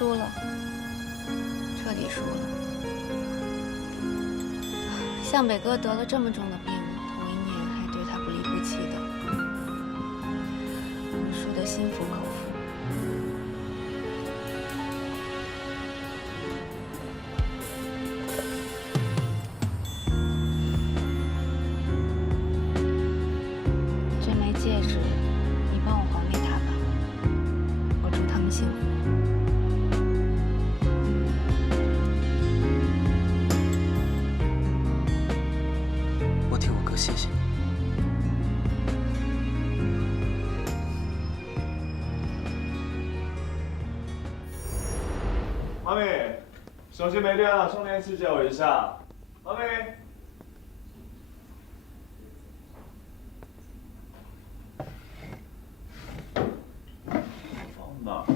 输了，彻底输了。向北哥得了这么重的病，同一年还对他不离不弃的，我输得心服口服。这枚戒指，你帮我还给他吧，我祝他们幸福。 谢谢。妈咪，手机没电了，充电器借我一下。妈咪。放哪儿了？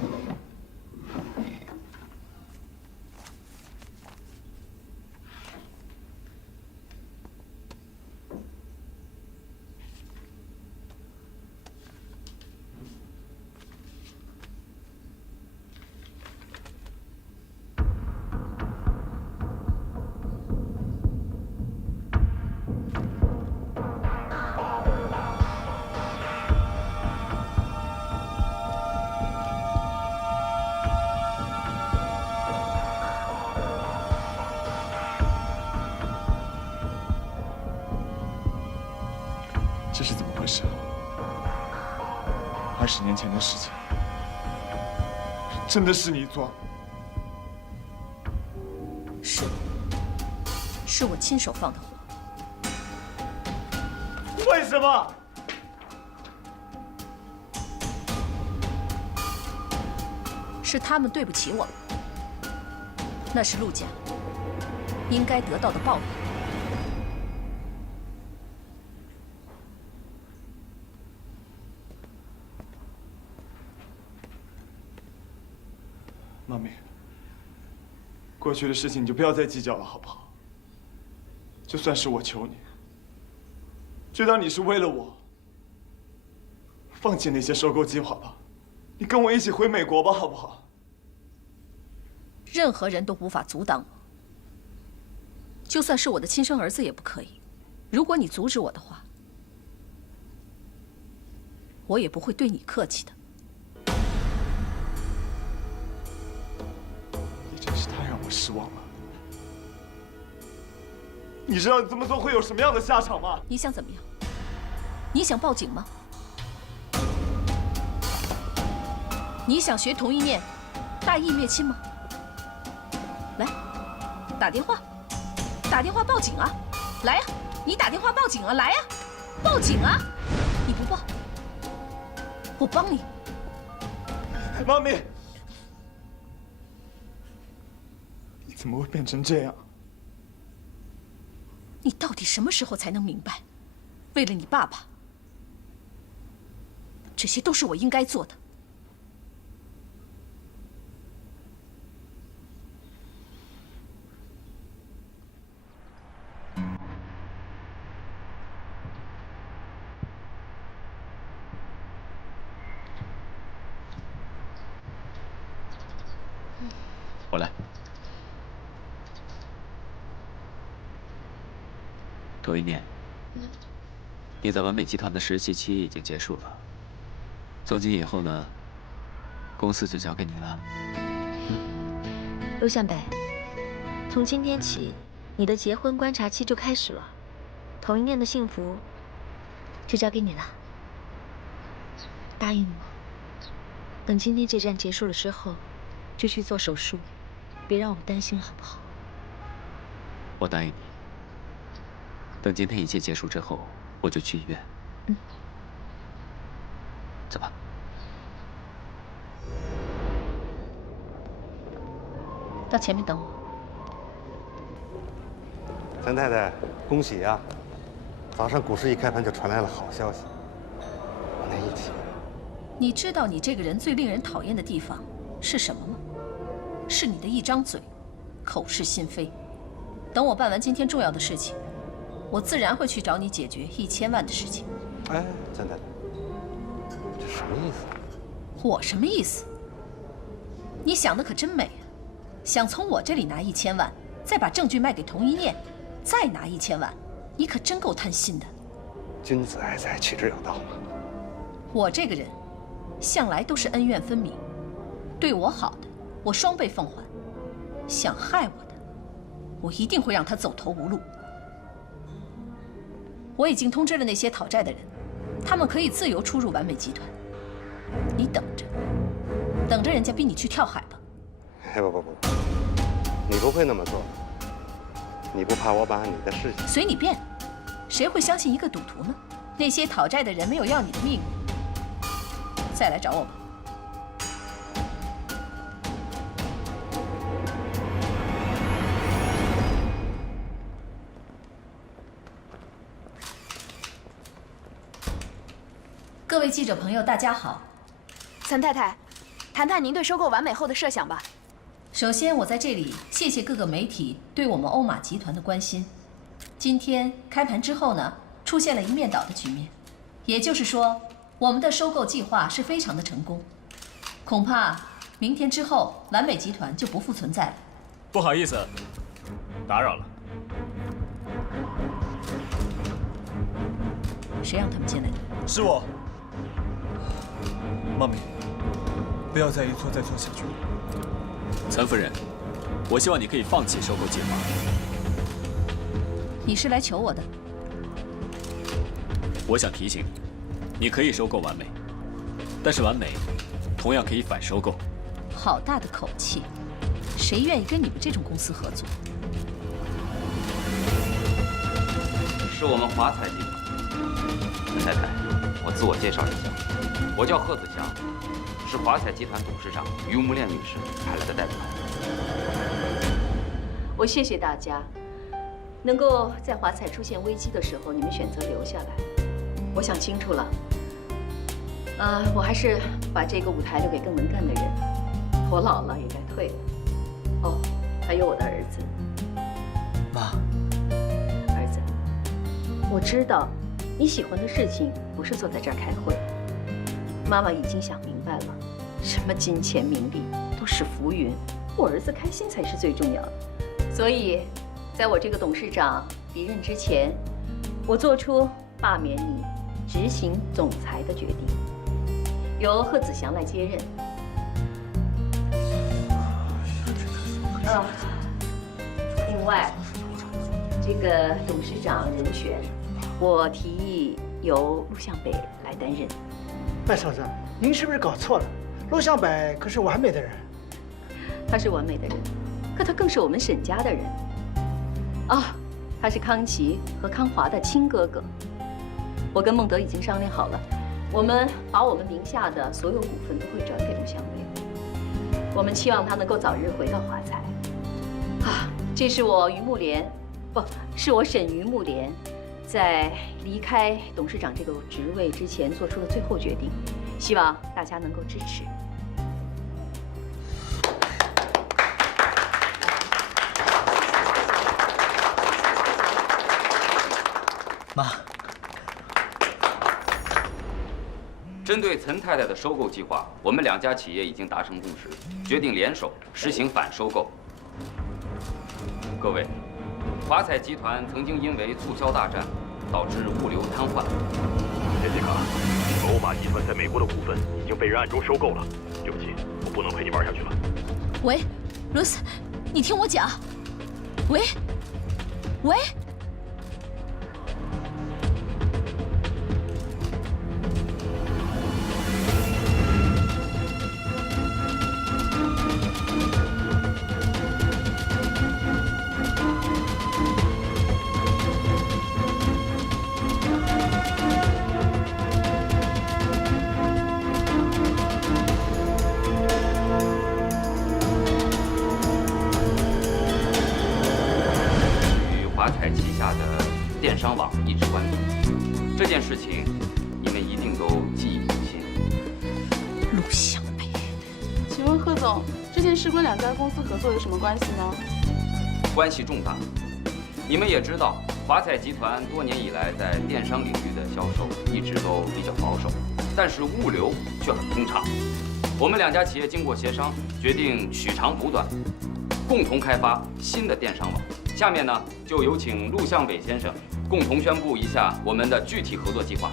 这是怎么回事？20年前的事情，真的是你做？是我亲手放的火。为什么？是他们对不起我了，那是陆家应该得到的报应。 妈咪，过去的事情你就不要再计较了，好不好？就算是我求你，就当你是为了我，放弃那些收购计划吧，你跟我一起回美国吧，好不好？任何人都无法阻挡我，就算是我的亲生儿子也不可以。如果你阻止我的话，我也不会对你客气的。 真是太让我失望了！你知道你这么做会有什么样的下场吗？你想怎么样？你想报警吗？你想学同一念，大义灭亲吗？来，打电话，打电话报警啊！来呀，你打电话报警啊！来呀，报警啊！你不报，我帮你。妈咪。 怎么会变成这样？你到底什么时候才能明白？为了你爸爸，这些都是我应该做的。我来。 头一年，你在完美集团的实习期已经结束了。从今以后呢，公司就交给你了。陆向北，从今天起，你的结婚观察期就开始了，同一念的幸福就交给你了。答应我，等今天这站结束了之后，就去做手术，别让我们担心，好不好？我答应你。 等今天一切结束之后，我就去医院。嗯，走吧。到前面等我。陈太太，恭喜呀！早上股市一开盘就传来了好消息，我那一起。你知道你这个人最令人讨厌的地方是什么吗？是你的一张嘴，口是心非。等我办完今天重要的事情。 我自然会去找你解决1000万的事情。哎，陈太太，这什么意思？我什么意思？你想的可真美啊！想从我这里拿1000万，再把证据卖给童一念，再拿1000万，你可真够贪心的。君子爱财，取之有道嘛。我这个人，向来都是恩怨分明，对我好的，我双倍奉还；想害我的，我一定会让他走投无路。我已经通知了那些讨债的人，他们可以自由出入完美集团。你等着，等着人家逼你去跳海吧。哎，不，你不会那么做。你不怕我把你的事情……随你便，谁会相信一个赌徒呢？那些讨债的人没有要你的命，再来找我吧。各位记者朋友，大家好。岑太太，谈谈您对收购完美后的设想吧。首先，我在这里谢谢各个媒体对我们欧玛集团的关心。今天开盘之后呢，出现了一面倒的局面，也就是说，我们的收购计划是非常的成功。恐怕明天之后，完美集团就不复存在了。不好意思，打扰了。谁让他们进来的？是我。妈咪，不要再一错再错下去了。岑夫人，我希望你可以放弃收购计划。你是来求我的？我想提醒你，你可以收购完美，但是完美同样可以反收购。好大的口气！谁愿意跟你们这种公司合作？是我们华彩集团。陈太太，我自我介绍一下，我叫贺子祥，是华彩集团董事长于木莲女士派来的代表。我谢谢大家，能够在华彩出现危机的时候，你们选择留下来。我想清楚了，我还是把这个舞台留给更能干的人。我老了也该退了。哦，还有我的儿子。妈，儿子，我知道你喜欢的事情不是坐在这儿开会。妈妈已经想明白了，什么金钱名利都是浮云，我儿子开心才是最重要的。所以，在我这个董事长离任之前，我做出罢免你执行总裁的决定，由贺子祥来接任。另外，这个董事长人选，我提议由陆向北来担任。麦嫂子，您是不是搞错了？陆向北可是完美的人。他是完美的人，可他更是我们沈家的人。他是康琪和康华的亲哥哥。我跟孟德已经商量好了，我们把我们名下的所有股份都会转给陆向北。我们期望他能够早日回到华彩。这是我于木莲，不是我沈于木莲，在离开董事长这个职位之前做出的最后决定，希望大家能够支持。妈，针对岑太太的收购计划，我们两家企业已经达成共识，决定联手实行反收购。各位，华彩集团曾经因为促销大战导致物流瘫痪。杰西卡，欧玛集团在美国的股份已经被人暗中收购了。对不起，我不能陪你玩下去了。喂，罗斯，你听我讲。喂。电商网一直关闭这件事情，你们一定都记忆犹新。陆向北，请问贺总，之前是跟两家公司合作有什么关系呢？关系重大。你们也知道，华彩集团多年以来在电商领域的销售一直都比较保守，但是物流却很通畅。我们两家企业经过协商，决定取长补短，共同开发新的电商网。下面呢，就有请陆向北先生共同宣布一下我们的具体合作计划。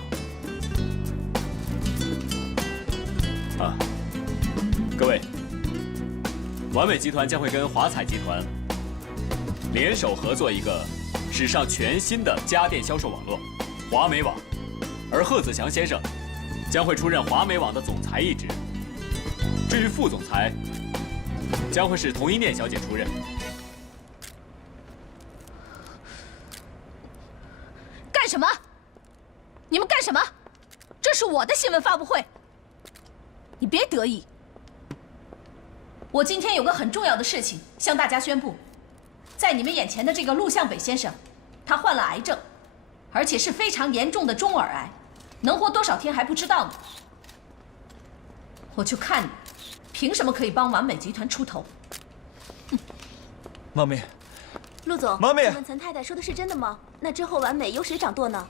各位，完美集团将会跟华彩集团联手合作一个史上全新的家电销售网络——华美网，而贺子强先生将会出任华美网的总裁一职。至于副总裁，将会是童一念小姐出任。干什么？你们干什么？这是我的新闻发布会，你别得意。我今天有个很重要的事情向大家宣布，在你们眼前的这个陆向北先生，他患了癌症，而且是非常严重的中耳癌，能活多少天还不知道呢。我就看你凭什么可以帮完美集团出头？妈咪，陆总，妈咪，请问岑太太说的是真的吗？那之后完美由谁掌舵呢？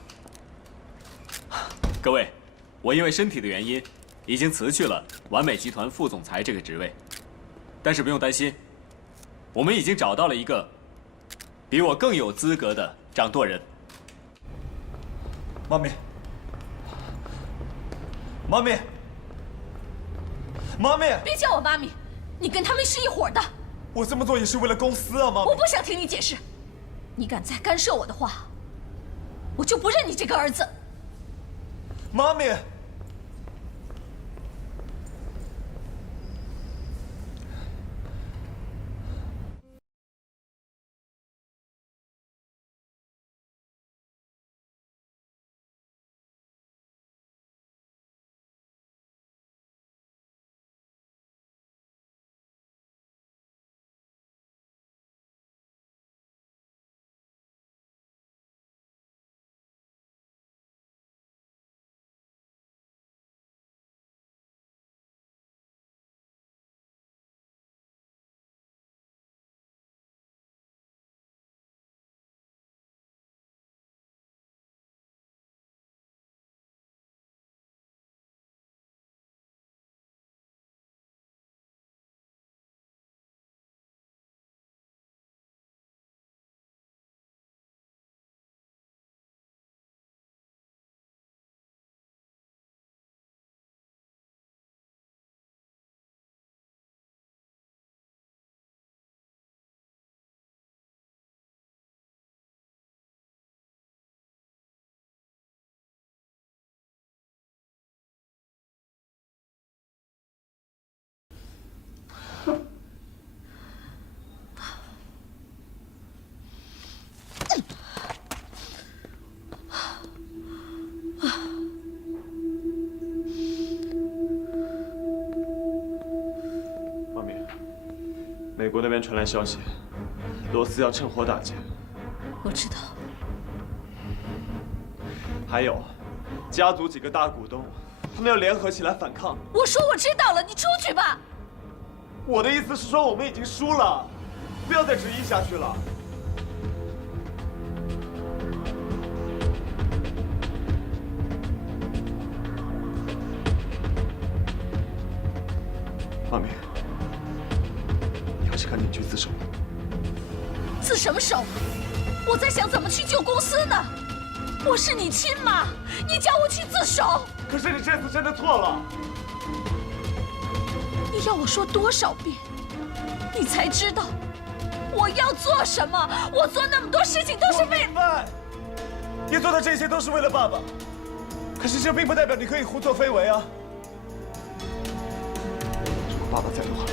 各位，我因为身体的原因，已经辞去了完美集团副总裁这个职位。但是不用担心，我们已经找到了一个比我更有资格的掌舵人。妈咪，妈咪，妈咪！别叫我妈咪，你跟他们是一伙的。我这么做也是为了公司啊，妈咪。我不想听你解释，你敢再干涉我的话，我就不认你这个儿子。妈咪。美国那边传来消息，罗斯要趁火打劫。我知道。还有，家族几个大股东，他们要联合起来反抗。我说我知道了，你出去吧。我的意思是说，我们已经输了，不要再执意下去了。妈咪。 赶紧去自首！自什么首？我在想怎么去救公司呢。我是你亲妈，你叫我去自首？可是你这次真的错了。你要我说多少遍，你才知道我要做什么？我做那么多事情都是为……我明白，你做的这些都是为了爸爸，可是这并不代表你可以胡作非为啊。如果爸爸在的话。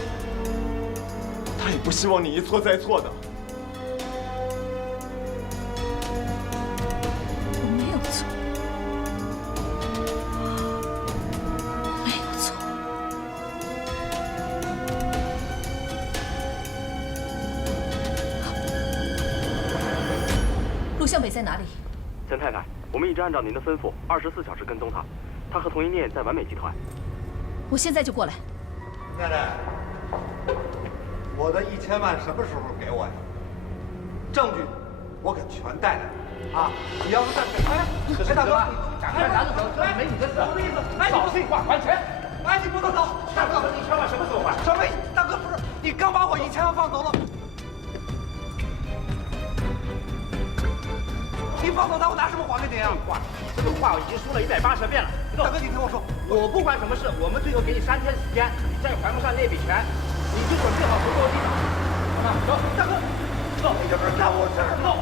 他也不希望你一错再错的。我没有错，我没有错。陆向北在哪里？岑太太，我们一直按照您的吩咐，24小时跟踪他。他和童一念在完美集团。我现在就过来。奶奶。 我的1000万什么时候给我呀？证据我可全带来了啊！你要是再哎，大哥，赶快拿着走，没你的事，什么意思？哎，少废话，还钱！哎，你不能走！大哥，你刚把我1000万放走了，你放走他，我拿什么还给你啊？这个话我已经说了180遍了。大哥，你听我说，我不管什么事，我们最后给你3天时间，你再还不上那笔钱，你就准备好回落地。好吧，走，大哥，走，你这不是干我事儿吗？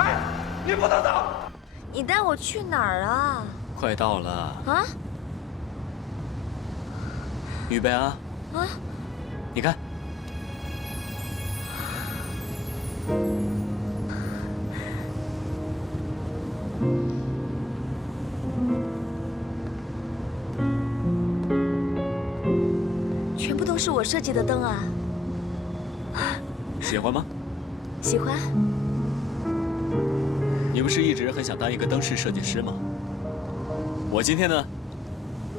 哎，你不能走！你带我去哪儿啊？快到了啊！预备啊！啊！你看，全部都是我设计的灯啊！喜欢吗？喜欢。你不是一直很想当一个灯饰设计师吗？我今天呢，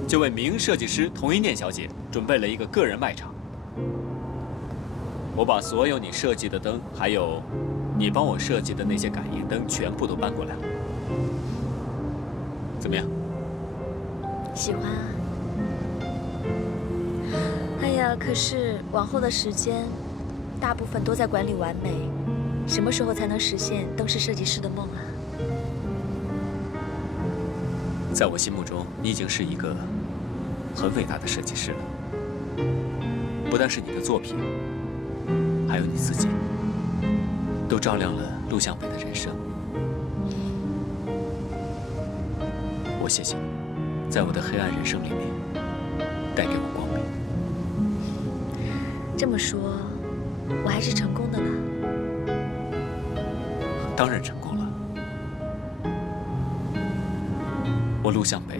就为名设计师童一念小姐准备了一个个人卖场。我把所有你设计的灯，还有你帮我设计的那些感应灯，全部都搬过来了。怎么样？喜欢啊。哎呀，可是往后的时间，大部分都在管理完美，什么时候才能实现灯饰设计师的梦啊？在我心目中，你已经是一个很伟大的设计师了。不但是你的作品，还有你自己，都照亮了陆向北的人生。我谢谢你，在我的黑暗人生里面带给我光明。这么说，我还是成功的了。当然成功了。我陆向北，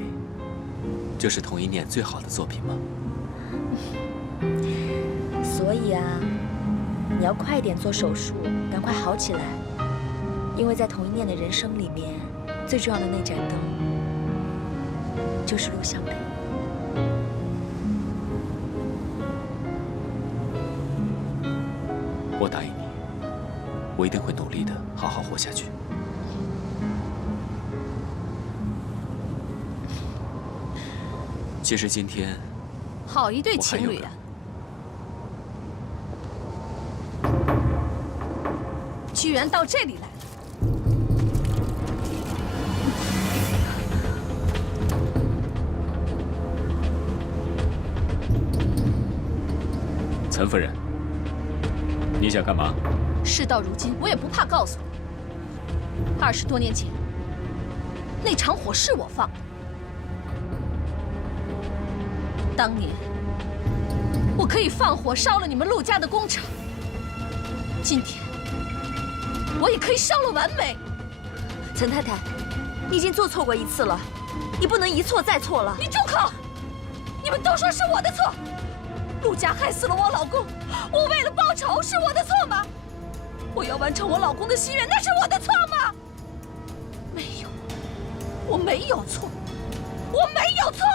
就是童一念最好的作品吗？所以啊，你要快点做手术，赶快好起来，因为在童一念的人生里面，最重要的那盏灯，就是陆向北。我答应你，我一定会努力的，好好活下去。其实今天，好一对情侣啊！居然到这里来了。岑夫人，你想干嘛？事到如今，我也不怕告诉你，20多年前，那场火是我放的。当年，我可以放火烧了你们陆家的工厂。今天，我也可以烧了完美。岑太太，你已经做错过一次了，你不能一错再错了。你住口！你们都说是我的错，陆家害死了我老公，我为了报仇是我的错吗？我要完成我老公的心愿，那是我的错吗？没有，我没有错，我没有错。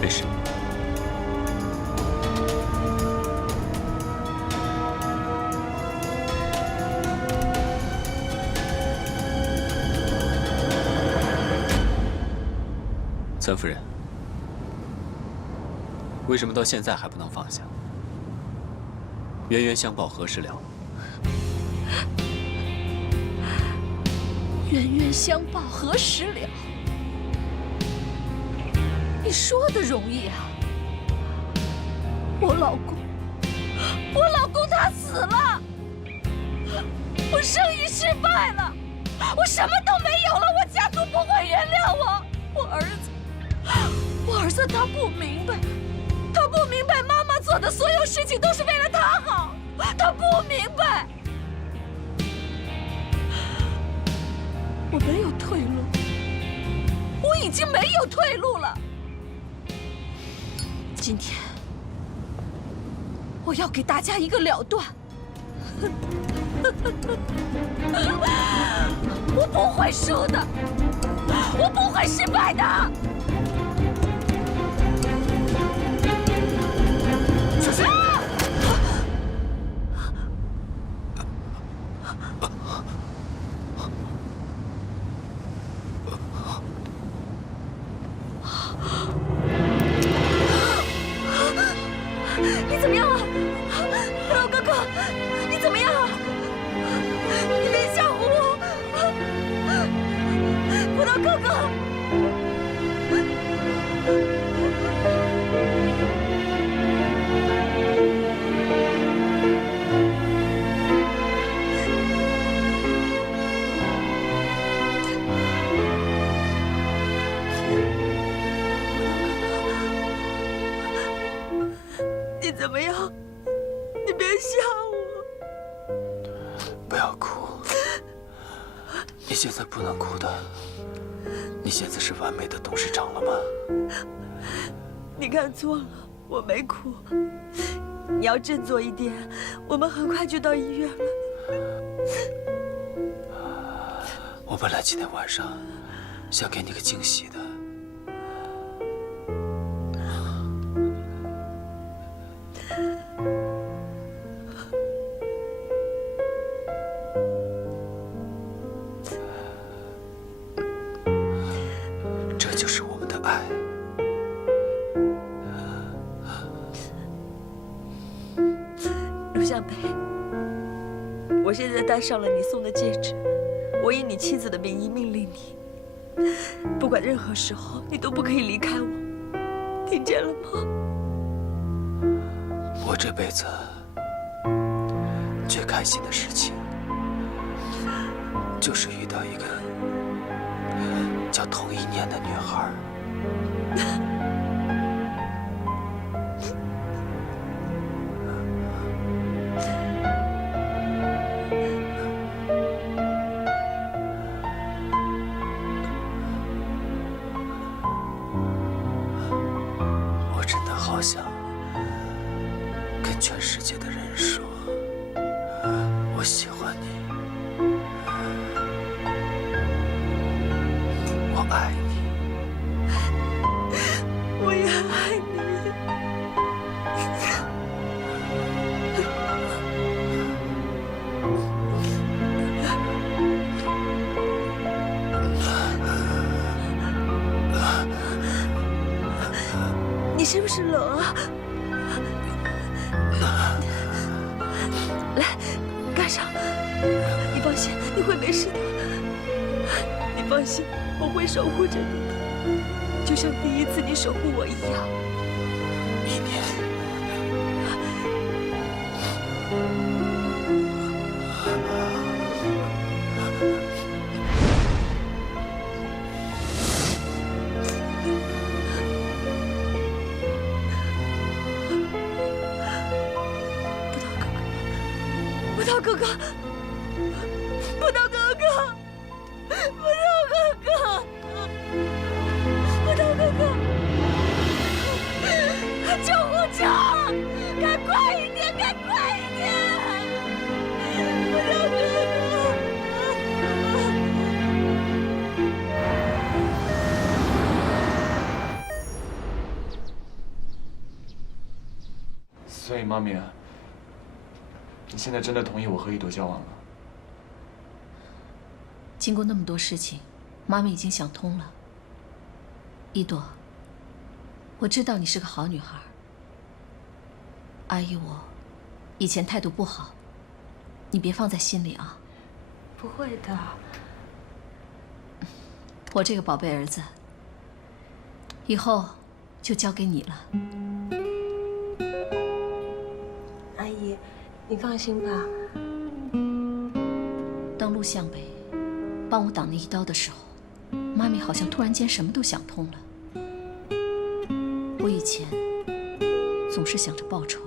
没事。岑夫人，为什么到现在还不能放下？冤冤相报何时了？冤冤相报何时了？你说的容易啊！我老公他死了，我生意失败了，我什么都没有了，我家族不会原谅我。我儿子他不明白，妈妈做的所有事情都是为了他好，他不明白。我没有退路，我已经没有退路了。今天，我要给大家一个了断。我不会输的，我不会失败的。小心！你怎么样？你别吓我！不要哭，你现在不能哭的。你现在是完美的董事长了吗？你看错了，我没哭。你要振作一点，我们很快就到医院了。我本来今天晚上想给你个惊喜的。这就是我们的爱。陆向北，我现在戴上了你送的戒指，我以你妻子的名义命令你，不管任何时候，你都不可以离开我，听见了吗？我这辈子最开心的事情，就是遇到一个叫童一念的女孩。我真的好想跟全世界的人说，我喜欢你，我爱你，我也爱你。你是不是冷啊？来，盖上。你放心，你会没事的。你放心，我会守护着你的，就像第一次你守护我一样。一念，不到哥哥，不到哥哥，不到哥哥，不到哥哥，救护车，赶快一点，赶快一点，不到哥哥。所以，妈咪，你现在真的同意我和一朵交往了？经过那么多事情，妈咪已经想通了。一朵，我知道你是个好女孩。阿姨我以前态度不好，你别放在心里啊。不会的。我这个宝贝儿子，以后就交给你了。阿姨，你放心吧。当陆向北帮我挡那一刀的时候，妈咪好像突然间什么都想通了。我以前总是想着报仇，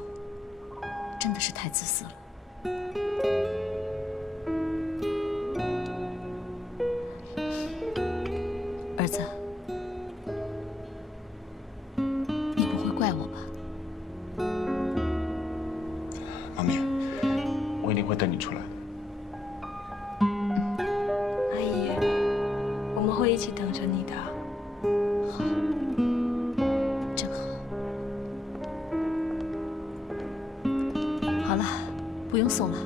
真的是太自私了。儿子，你不会怪我吧？妈咪，我一定会等你出来的。阿姨，我们会一起等着你的。好，真好。好了，不用送了。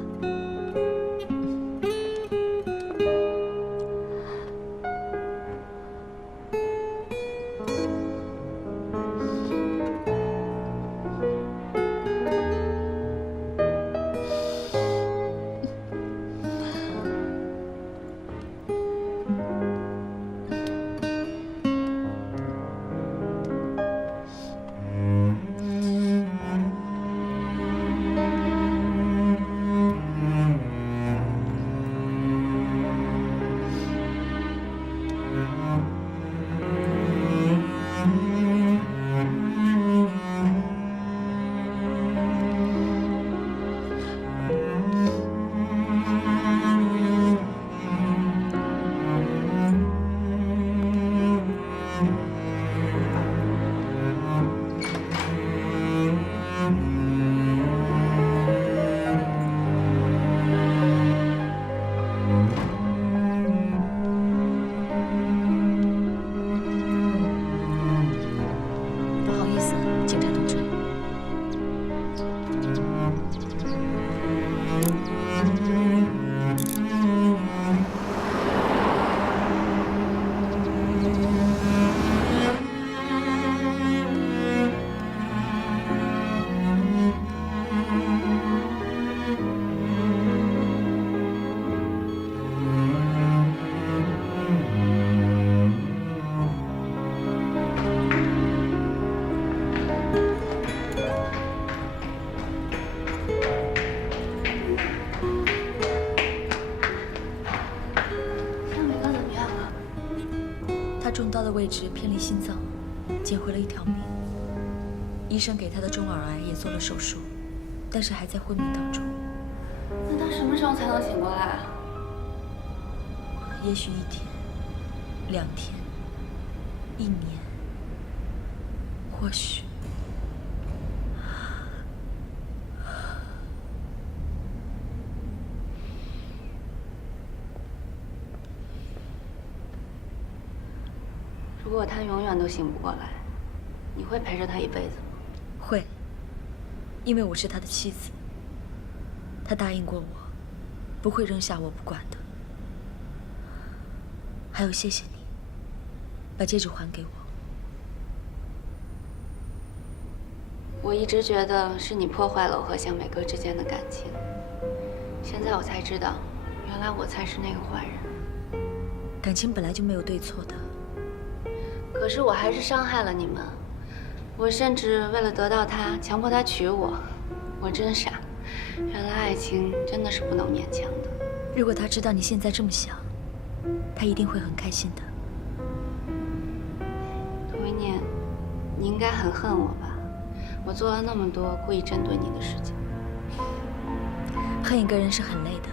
他中刀的位置偏离心脏，捡回了一条命。医生给他的中耳癌也做了手术，但是还在昏迷当中。那他什么时候才能醒过来啊？也许1天、2天、1年，或许。如果他永远都醒不过来，你会陪着他一辈子吗？会，因为我是他的妻子。他答应过我，不会扔下我不管的。还有，谢谢你，把戒指还给我。我一直觉得是你破坏了我和向美哥之间的感情，现在我才知道，原来我才是那个坏人。感情本来就没有对错的。可是我还是伤害了你们，我甚至为了得到他，强迫他娶我，我真傻。原来爱情真的是不能勉强的。如果他知道你现在这么想，他一定会很开心的。童一念，你应该很恨我吧？我做了那么多故意针对你的事情。恨一个人是很累的，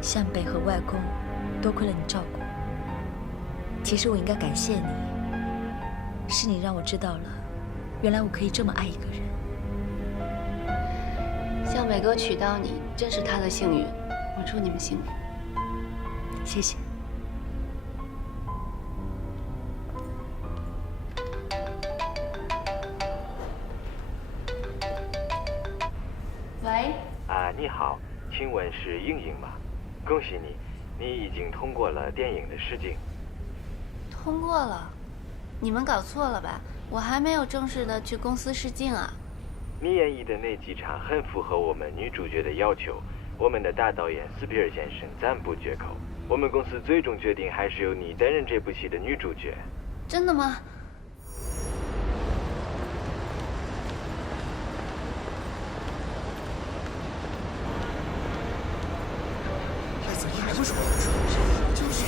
向北和外公多亏了你照顾。其实我应该感谢你，是你让我知道了，原来我可以这么爱一个人。向美哥娶到你，真是他的幸运，我祝你们幸运。谢谢。喂。你好，请问是莹莹吗？恭喜你，你已经通过了电影的试镜。通过了？你们搞错了吧？我还没有正式的去公司试镜啊。你演绎的那几场很符合我们女主角的要求，我们的大导演斯皮尔先生赞不绝口。我们公司最终决定还是由你担任这部戏的女主角。真的吗？你还不说？就是。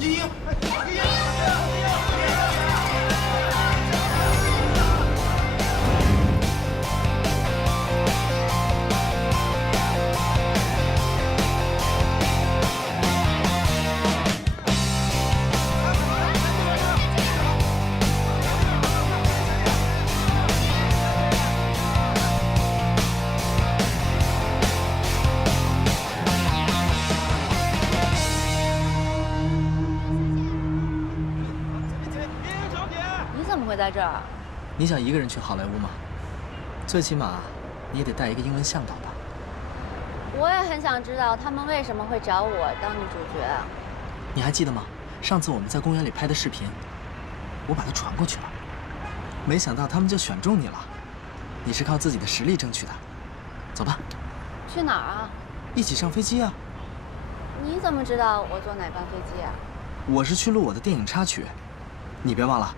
莹莹。在这儿，你想一个人去好莱坞吗？最起码你也得带一个英文向导吧。我也很想知道他们为什么会找我当女主角啊。你还记得吗？上次我们在公园里拍的视频，我把它传过去了，没想到他们就选中你了。你是靠自己的实力争取的。走吧。去哪儿啊？一起上飞机啊。你怎么知道我坐哪班飞机啊？我是去录我的电影插曲，你别忘了。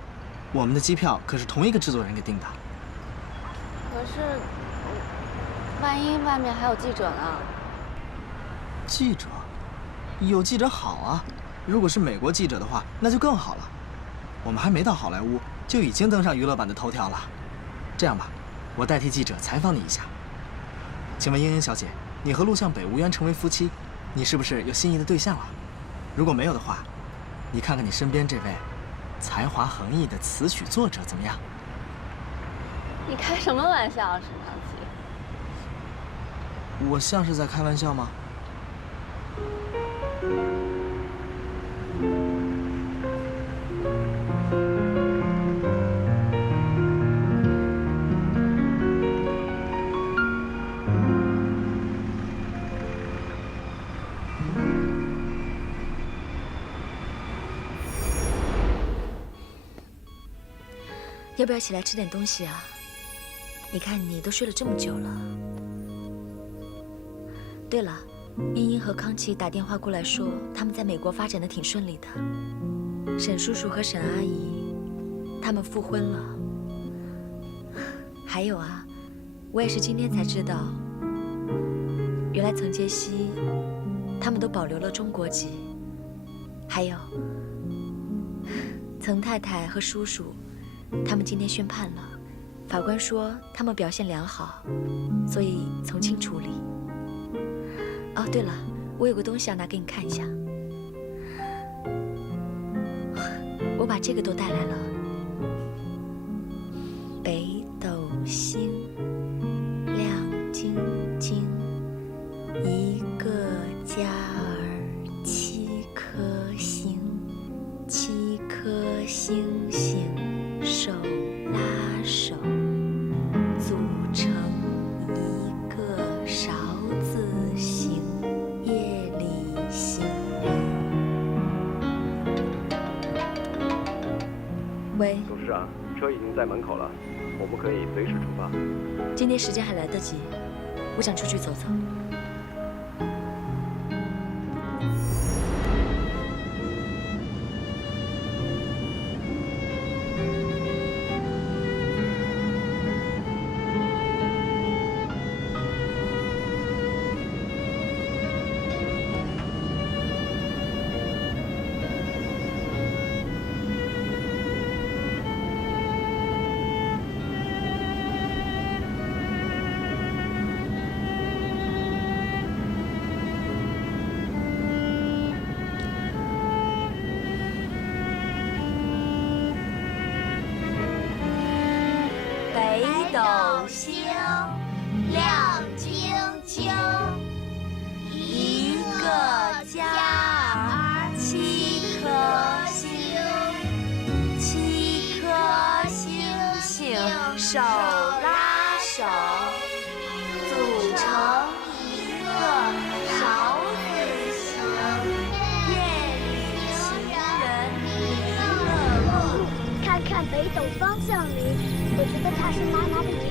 我们的机票可是同一个制作人给定的。可是，万一外面还有记者呢？记者？有记者好啊。如果是美国记者的话，那就更好了。我们还没到好莱坞，就已经登上娱乐版的头条了。这样吧，我代替记者采访你一下。请问英英小姐，你和陆向北无缘成为夫妻，你是不是有心仪的对象了？如果没有的话，你看看你身边这位才华横溢的词曲作者怎么样？你开什么玩笑，沈长奇？我像是在开玩笑吗？要不要起来吃点东西啊？你看你都睡了这么久了。对了，茵茵和康琪打电话过来说，他们在美国发展的挺顺利的。沈叔叔和沈阿姨，他们复婚了。还有啊，我也是今天才知道，原来曾洁熙他们都保留了中国籍。还有，曾太太和叔叔，他们今天宣判了，法官说他们表现良好，所以从轻处理。哦，对了，我有个东西要拿给你看一下，我把这个都带来了。北斗星，亮晶晶，一个家儿7颗星，7颗星星手拉手，组成一个勺子形，夜里行人。喂，董事长，车已经在门口了，我们可以随时出发。今天时间还来得及，我想出去走走。北斗星，亮晶晶，一个家儿7颗星，7颗星星手拉手，组成一个勺子形，夜里行人迷了路。看看北斗方向里，我觉得它是妈妈的眼睛。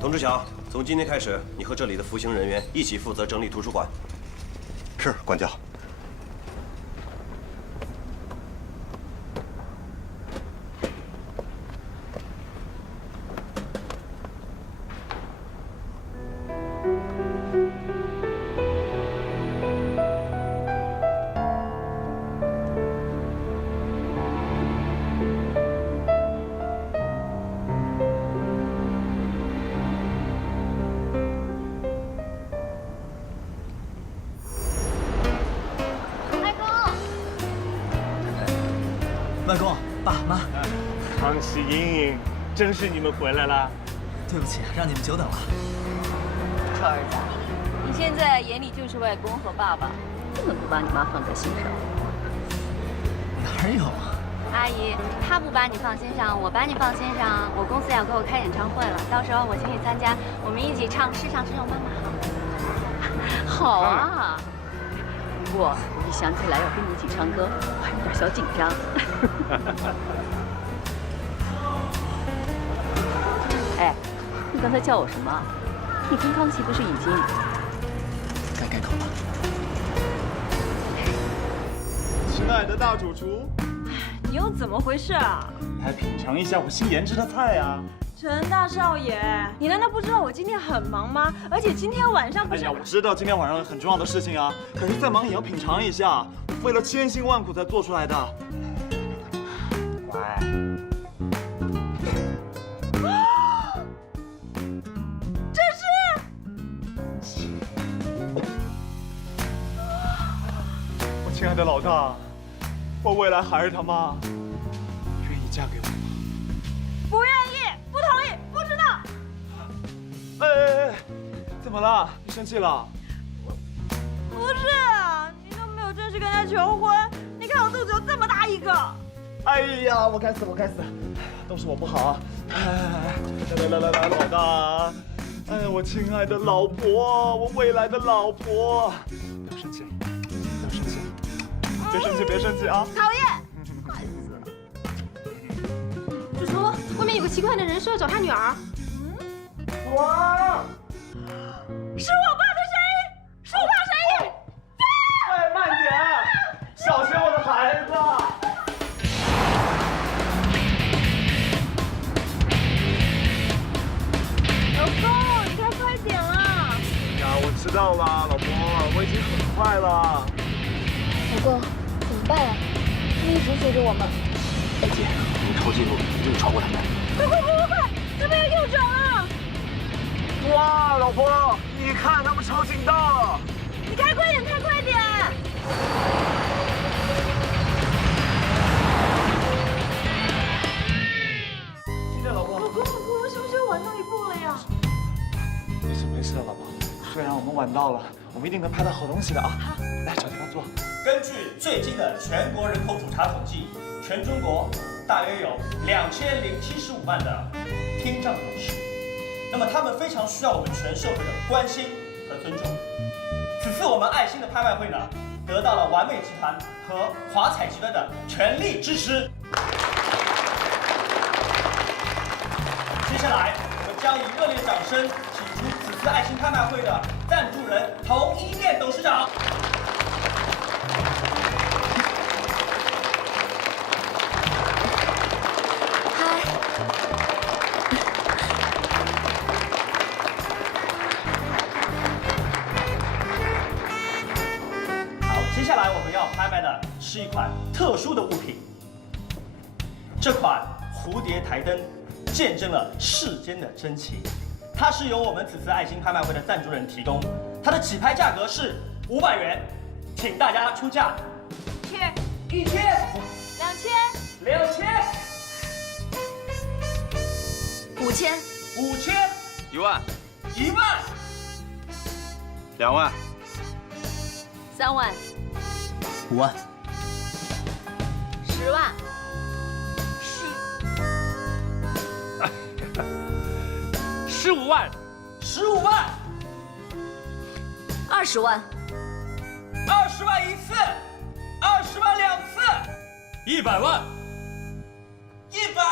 童志强，从今天开始，你和这里的服刑人员一起负责整理图书馆。是，管教。外公、爸妈，康熙、莹莹，真是你们回来啦！对不起，让你们久等了。臭儿子，你现在眼里就是外公和爸爸，根本不把你妈放在心上。哪有啊？阿姨，他不把你放心上，我把你放心上。我公司要给我开演唱会了，到时候我请你参加，我们一起唱《世上只有妈妈好》。好啊。不过我一想起来要跟你一起唱歌，我还有点小紧张。哎，你刚才叫我什么？你跟康熙不是已经……该改口了。亲爱的大主厨，你又怎么回事啊？来品尝一下我新研制的菜呀！陈大少爷，你难道不知道我今天很忙吗？而且今天晚上不是……哎呀，我知道今天晚上有很重要的事情啊，可是再忙也要品尝一下，费了千辛万苦才做出来的。乖。这是爱的老大，我未来还是他妈，你愿意嫁给我吗？不愿意，不同意，不知道。哎，怎么了？你生气了？不是啊，你都没有正式跟他求婚，你看我肚子有这么大一个。哎呀，我该死，我该死，都是我不好啊！来，老大，哎，我亲爱的老婆，我未来的老婆，不要生气，不要生气，别生气，别生气啊！讨厌，烦死了。主厨，外面有个奇怪的人说要找他女儿。哇！是我爸的声音，是我爸的声音。哎，慢点，小心我的孩子。老公，你该快点了。呀，我知道了，老婆，我已经很快了。老公，怎么办呀？他们一直追着我们。姐，你抄近路，一定超过他们。快，这边又右转了。哇，老婆，你看他们超近道了。你开快点，开快点。今天老婆。老公，我们是不是又晚到一步了呀？没事的，老婆。虽然我们晚到了，我们一定能拍到好东西的啊！好，来找地方坐。根据最近的全国人口普查统计，全中国大约有2075万的听障人士，那么他们非常需要我们全社会的关心和尊重。此次我们爱心的拍卖会呢，得到了完美集团和华彩集团的全力支持。接下来，我们将以热烈掌声请出此次爱心拍卖会的赞助人同一店董事长。好，接下来我们要拍卖的是一款特殊的物品。这款蝴蝶台灯见证了世间的真情，它是由我们此次爱心拍卖会的赞助人提供，它的起拍价格是500元，请大家出价。1000、2000、5000、1万、 1万、 2万、 3万、 5万、 10万、 15万、 15万、 20万、 20万一次、20万两次、 100万、 100万。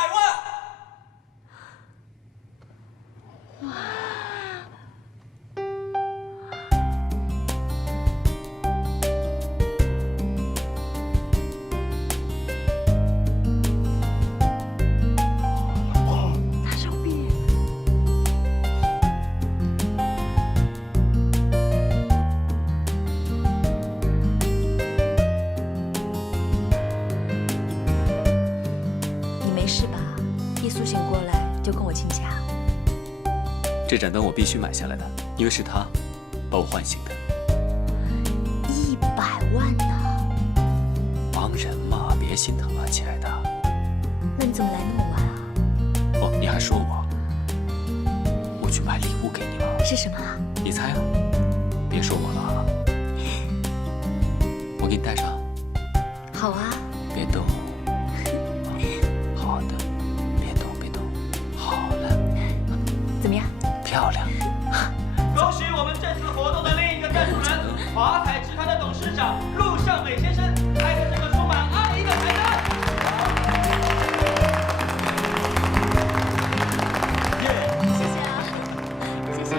大手笔。你没事吧？一苏醒过来就跟我亲家。这盏灯我必须买下来的，因为是他把我唤醒的。 100万呢？帮人嘛，别心疼啊，亲爱的。那你怎么来那么晚啊？哦，你还说我去买礼物给你了。是什么啊？你猜啊？别说我了啊。我给你戴上。好啊。别动。好的，别动，别动。好了。怎么样？漂亮。恭喜我们这次活动的另一个赞助人，华彩集团的董事长陆向伟先生，开着这个充满爱意的台灯。谢谢啊，谢谢。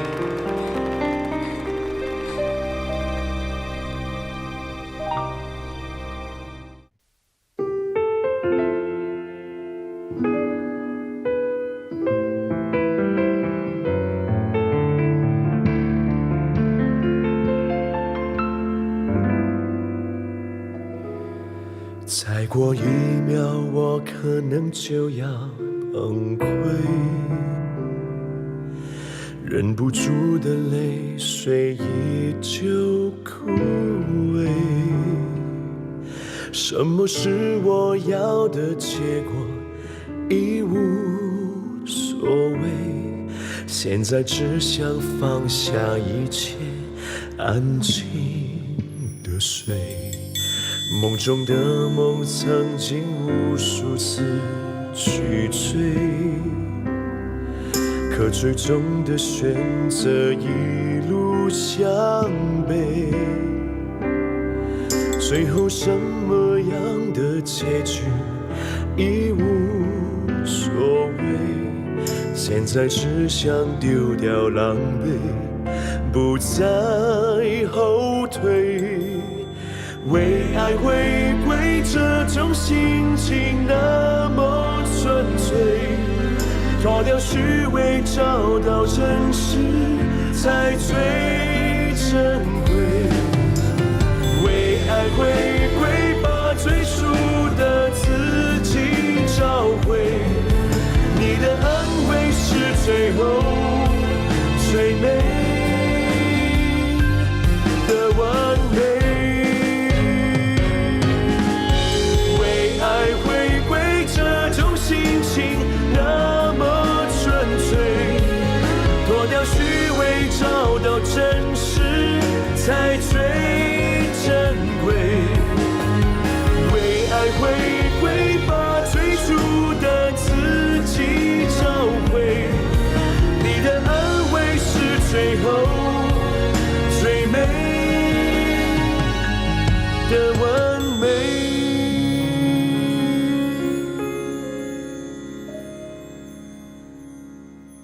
再过1秒，我可能就要崩溃，忍不住的泪水依旧枯萎。什么是我要的结果，已无所谓。现在只想放下一切，安静的睡。梦中的梦曾经无数次去追，可最终的选择一路向北。最后什么样的结局已无所谓，现在只想丢掉狼狈，不再后退。为爱回归这种心情那么纯粹，脱掉虚伪，找到真实才最珍贵。为爱回归，把最初的自己找回。你的安慰是最后最美。